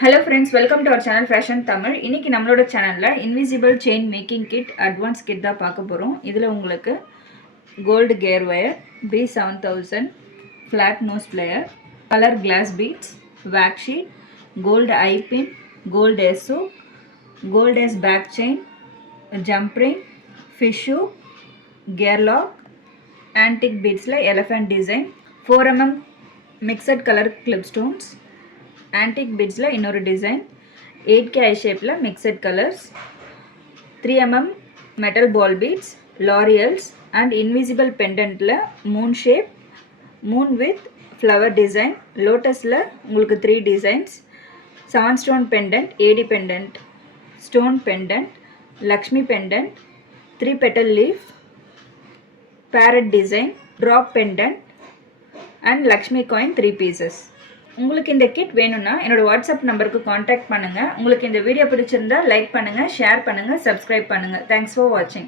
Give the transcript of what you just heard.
Hello friends, welcome to our channel Fashion Tamil. இன்னைக்கு நம்மளோட சேனல்ல invisible chain making kit advance kit தான் பார்க்க போறோம். இதுல உங்களுக்கு gold gear wire, B7000 flat nose plier, color glass beads, wax sheet, gold eye pin, gold S hook, gold S back chain, jump ring, fish hook, gear lock, antique beads la elephant design, 4 mm mixed color clip stones, antique beads la இன்னொரு design, 8K I shape la mixed colors, 3 mm metal ball beads, L'Oreals and invisible pendant la moon shape, moon with flower design, lotus la உங்களுக்கு 3 designs, 7 stone pendant, AD pendant, stone pendant, Lakshmi pendant, 3 petal leaf, parrot design, drop pendant and Lakshmi coin 3 pieces. உங்களுக்கு இந்த kit வேணும்னா என்னோட WhatsApp நம்பருக்கு contact பண்ணுங்க. உங்களுக்கு இந்த video பிடிச்சிருந்தா லைக் பண்ணுங்க, ஷேர் பண்ணுங்க, சப்ஸ்கிரைப் பண்ணுங்க. Thanks for watching.